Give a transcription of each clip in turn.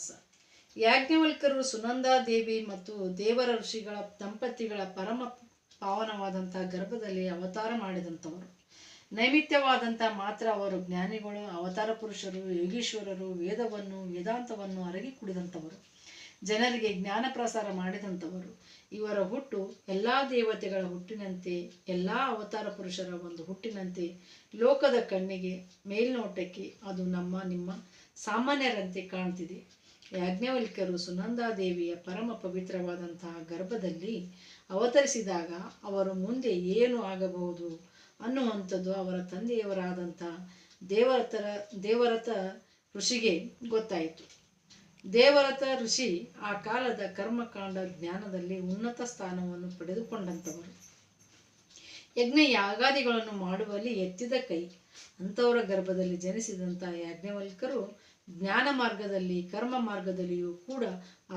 ಶ್ರೀನಿವಾಸ. ಯಾಜ್ಞವಲ್ಕ್ಯರು ಸುನಂದಾದೇವಿ ಮತ್ತು ದೇವರ ಋಷಿಗಳ ದಂಪತಿಗಳ ಪರಮ ಪಾವನವಾದಂಥ ಗರ್ಭದಲ್ಲಿ ಅವತಾರ ಮಾಡಿದಂಥವರು. ನೈಮಿತ್ಯವಾದಂಥ ಮಾತ್ರ ಅವರು ಜ್ಞಾನಿಗಳು, ಅವತಾರ ಪುರುಷರು, ಯೋಗೀಶ್ವರರು, ವೇದವನ್ನು ವೇದಾಂತವನ್ನು ಅರಗಿ ಕುಡಿದಂಥವರು, ಜನರಿಗೆ ಜ್ಞಾನ ಪ್ರಸಾರ ಮಾಡಿದಂಥವರು. ಇವರ ಹುಟ್ಟು ಎಲ್ಲ ದೇವತೆಗಳ ಹುಟ್ಟಿನಂತೆ, ಎಲ್ಲ ಅವತಾರ ಪುರುಷರ ಒಂದು ಹುಟ್ಟಿನಂತೆ ಲೋಕದ ಕಣ್ಣಿಗೆ ಮೇಲ್ನೋಟಕ್ಕೆ ಅದು ನಿಮ್ಮ ಸಾಮಾನ್ಯರಂತೆ ಕಾಣ್ತಿದೆ. ಯಾಜ್ಞವಲ್ಕ್ಯರು ಸುನಂದಾದೇವಿಯ ಪರಮ ಪವಿತ್ರವಾದಂತಹ ಗರ್ಭದಲ್ಲಿ ಅವತರಿಸಿದಾಗ ಅವರು ಮುಂದೆ ಏನು ಆಗಬಹುದು ಅನ್ನುವಂಥದ್ದು ಅವರ ತಂದೆಯವರಾದಂಥ ದೇವರಥ ಋಷಿಗೆ ಗೊತ್ತಾಯಿತು. ದೇವರಥ ಋಷಿ ಆ ಕಾಲದ ಕರ್ಮಕಾಂಡ ಜ್ಞಾನದಲ್ಲಿ ಉನ್ನತ ಸ್ಥಾನವನ್ನು ಪಡೆದುಕೊಂಡಂಥವರು, ಯಜ್ಞ ಯಾಗಾದಿಗಳನ್ನು ಮಾಡುವಲ್ಲಿ ಎತ್ತಿದ ಕೈ. ಅಂಥವರ ಗರ್ಭದಲ್ಲಿ ಜನಿಸಿದಂಥ ಯಾಜ್ಞವಲ್ಕ್ಯರು ಜ್ಞಾನ ಮಾರ್ಗದಲ್ಲಿ ಕರ್ಮ ಮಾರ್ಗದಲ್ಲಿಯೂ ಕೂಡ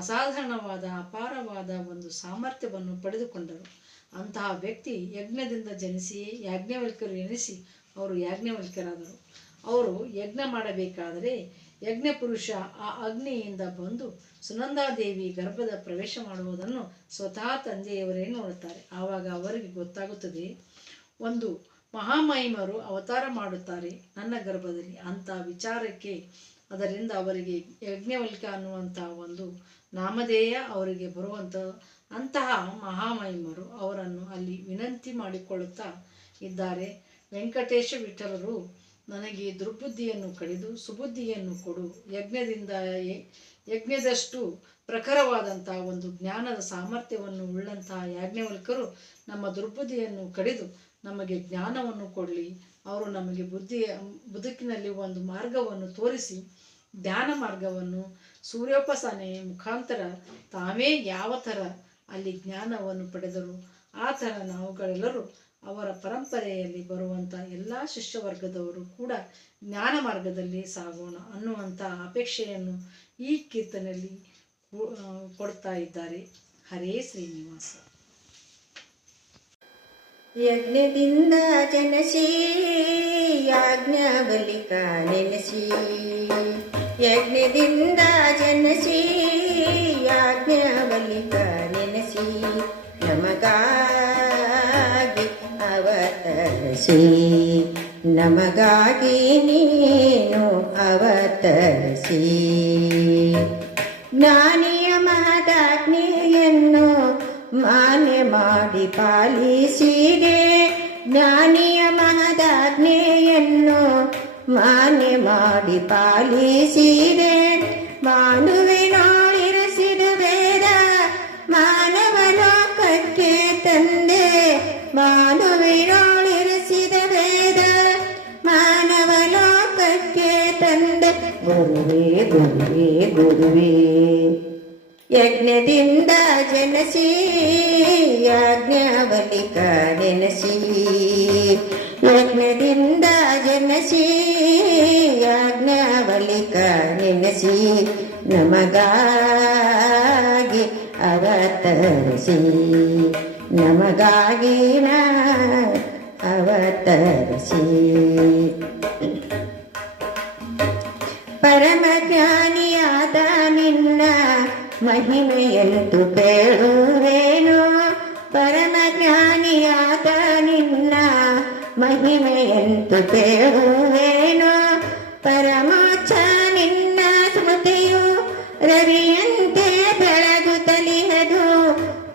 ಅಸಾಧಾರಣವಾದ ಅಪಾರವಾದ ಒಂದು ಸಾಮರ್ಥ್ಯವನ್ನು ಪಡೆದುಕೊಂಡರು. ಅಂತಹ ವ್ಯಕ್ತಿ ಯಜ್ಞದಿಂದ ಜನಿಸಿಯೇ ಯಾಜ್ಞವಲ್ಕ್ಯರು ಎನಿಸಿ ಅವರು ಯಾಜ್ಞವಲ್ಕ್ಯರಾದರು. ಅವರು ಯಜ್ಞ ಮಾಡಬೇಕಾದರೆ ಯಜ್ಞ ಪುರುಷ ಆ ಅಗ್ನಿಯಿಂದ ಬಂದು ಸುನಂದಾದೇವಿ ಗರ್ಭದ ಪ್ರವೇಶ ಮಾಡುವುದನ್ನು ಸ್ವತಃ ತಂದೆಯವರೇ ನೋಡುತ್ತಾರೆ. ಆವಾಗ ಅವರಿಗೆ ಗೊತ್ತಾಗುತ್ತದೆ, ಒಂದು ಮಹಾಮಹಿಮರು ಅವತಾರ ಮಾಡುತ್ತಾರೆ ನನ್ನ ಗರ್ಭದಲ್ಲಿ ಅಂತ ವಿಚಾರಕ್ಕೆ. ಅದರಿಂದ ಅವರಿಗೆ ಯಾಜ್ಞವಲ್ಕ್ಯ ಅನ್ನುವಂಥ ಒಂದು ನಾಮಧೇಯ ಅವರಿಗೆ ಬರುವಂಥ ಅಂತಹ ಮಹಾಮಹಿಮರು ಅವರನ್ನು ಅಲ್ಲಿ ವಿನಂತಿ ಮಾಡಿಕೊಳ್ಳುತ್ತಾ ಇದ್ದಾರೆ. ವೆಂಕಟೇಶ ವಿಠಲರು, ನನಗೆ ದುರ್ಬುದ್ಧಿಯನ್ನು ಕಡಿದು ಸುಬುದ್ಧಿಯನ್ನು ಕೊಡು. ಯಜ್ಞದಷ್ಟು ಪ್ರಖರವಾದಂಥ ಒಂದು ಜ್ಞಾನದ ಸಾಮರ್ಥ್ಯವನ್ನು ಉಳ್ಳಂತಹ ಯಾಜ್ಞವಲ್ಕ್ಯರು ನಮ್ಮ ದುರ್ಬುದ್ಧಿಯನ್ನು ಕಡಿದು ನಮಗೆ ಜ್ಞಾನವನ್ನು ಕೊಡಲಿ. ಅವರು ನಮಗೆ ಬದುಕಿನಲ್ಲಿ ಒಂದು ಮಾರ್ಗವನ್ನು ತೋರಿಸಿ, ಧ್ಯಾನ ಮಾರ್ಗವನ್ನು ಸೂರ್ಯೋಪಾಸನೆಯ ಮುಖಾಂತರ ತಾವೇ ಯಾವ ಥರ ಅಲ್ಲಿ ಜ್ಞಾನವನ್ನು ಪಡೆದರು ಆ ಥರ ನಾವುಗಳೆಲ್ಲರೂ ಅವರ ಪರಂಪರೆಯಲ್ಲಿ ಬರುವಂಥ ಎಲ್ಲ ಶಿಷ್ಯವರ್ಗದವರು ಕೂಡ ಜ್ಞಾನ ಮಾರ್ಗದಲ್ಲಿ ಸಾಗೋಣ ಅನ್ನುವಂಥ ಅಪೇಕ್ಷೆಯನ್ನು ಈ ಕೀರ್ತನೆಯಲ್ಲಿ ಕೊಡ್ತಾ ಇದ್ದಾರೆ. ಹರೇ ಶ್ರೀನಿವಾಸ. ಯಜ್ಞದಿಂದ ಜನಸಿ ಯಾಜ್ಞವಲ್ಕ ನೆನೆಸಿ, ಯಜ್ಞದಿಂದ ಜನಸಿ ಯಾಜ್ಞವಲ್ಕ ನೆನೆಸಿ, ನಮಗಾಗಿ ಅವತರಿಸಿ, ನಮಗಾಗಿ ನೀನು ಅವತರಿಸಿ. ಜ್ಞಾನಿಯ ಮಹದಾಜ್ಞೆಯನ್ನು ಮಾನ್ಯ ಮಾಡಿ ಪಾಲಿಸಿದೆ, ಜ್ಞಾನಿಯ ಮಹದಾಜ್ಞೆಯನ್ನು ಮಾನ್ಯ ಮಾಡಿ ಪಾಲಿಸಿದೆ. ಮಾನವನೊಳಿರಿಸಿದ ವೇದ ಮಾನವ ಲೋಕಕ್ಕೆ ತಂದೆ, ಮಾನವನೊಳಿರಿಸಿದ ವೇದ ಮಾನವ ಲೋಕಕ್ಕೆ ತಂದೆ. ಗುರುವೇ ಗುರುವೇ ಗುರುವೇ. ಯಜ್ಞದಿಂದ ಜನಸಿ ಯಾಜ್ಞವಲ್ಕ ನೆನೆಸಿ, ಯಜ್ಞದಿಂದ ಜನಸಿ ಯಾಜ್ಞವಲ್ಕ ನೆನೆಸಿ, ನಮಗಾಗಿ ಅವತರಿಸಿ, ನಮಗಾಗಿ ಅವತರಿಸಿ. ಪರಮಜ್ಞಾನಿಯಾದ ನಿನ್ನ ಮಹಿಮೆಯಂತೂ ಬೇಡುವೇನು, ಪರಮಜ್ಞಾನಿಯಾದ ನಿನ್ನ ಮಹಿಮೆಯಂತೂ ಬೇಡುವೇನು. ಪರಮೋಚ್ಚ ನಿನ್ನ ಸ್ಮೃತಿಯು ರವಿಯಂತೆ ಬೆಳಗುತ್ತಲಿಹದು,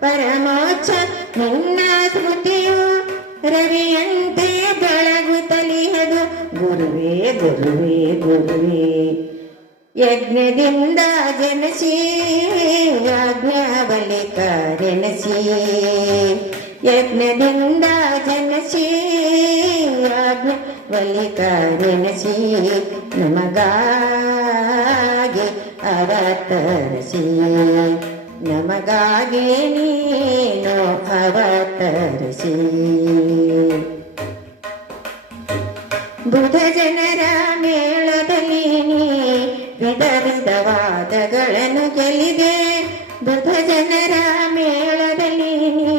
ಪರಮೋಚ್ಚ ನಿನ್ನ ಸ್ಮೃತಿಯು ರವಿಯಂತೆ ಬೆಳಗುತ್ತಲಿಹದು. ಗುರುವೇ ಗುರುವೇ ಗುರುವೇ. ಯಜ್ಞದಿಂದ ಜನಸಿ ಯಾಜ್ಞವಲ್ಕ ನೆನೆಸಿ, ಯಜ್ಞದಿಂದ ಜನಸಿ ಯಾಜ್ಞವಲ್ಕ ನೆನೆಸಿ, ನಮಗಾಗಿ ಅವತರಿಸಿ, ನಮಗಾಗಿ ನೀನು ಅವತರಿಸಿ. ಬುಧ ಜನರ ಮೇಳದಲ್ಲಿ ನೀ ವಿಧ ವಿಧವಾದಗಳನ್ನು ಗೆಲ್ಲಿದೆ, ಬುಧ ಜನರ ಮೇಳದಲ್ಲಿ ನೀ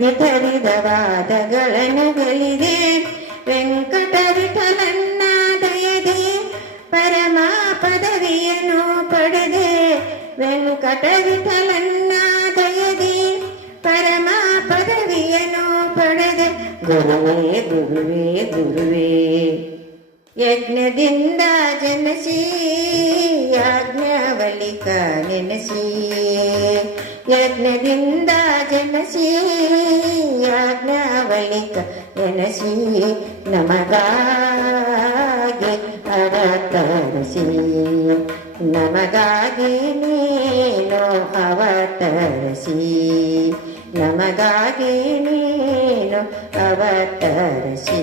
ವಿಧ ವಿಧವಾದಗಳನ್ನು ಗೆಲ್ಲಿದೆ. ವೆಂಕಟ ವಿಠಲನ್ನ ದಯದೆ ಪರಮ ಪದವಿಯನ್ನು ಪಡೆದೆ, ವೆಂಕಟ ವಿಠಲನ್ನ ದಯದಿ ಪರಮ ಪದವಿಯನ್ನು ಪಡೆದೆ ಗುರುವೇ ಗುರುವೇ ಗುರುವೇ. ಯಜ್ಞದಿಂದ ಜನಸಿ ಯಾಜ್ಞವಲಿಕ ನೆನೆಸಿ, ಯಜ್ಞದಿಂದ ಜನಸಿ ಯಾಜ್ಞವಲಿಕ ನೆನೆಸಿ, ನಮಗಾಗಿ ಅವತರಿಸಿ, ನಮಗಾಗಿ ನೀನು ಅವತರಿಸಿ, ನಮಗಾಗಿ ನೀನು ಅವತರಿಸಿ.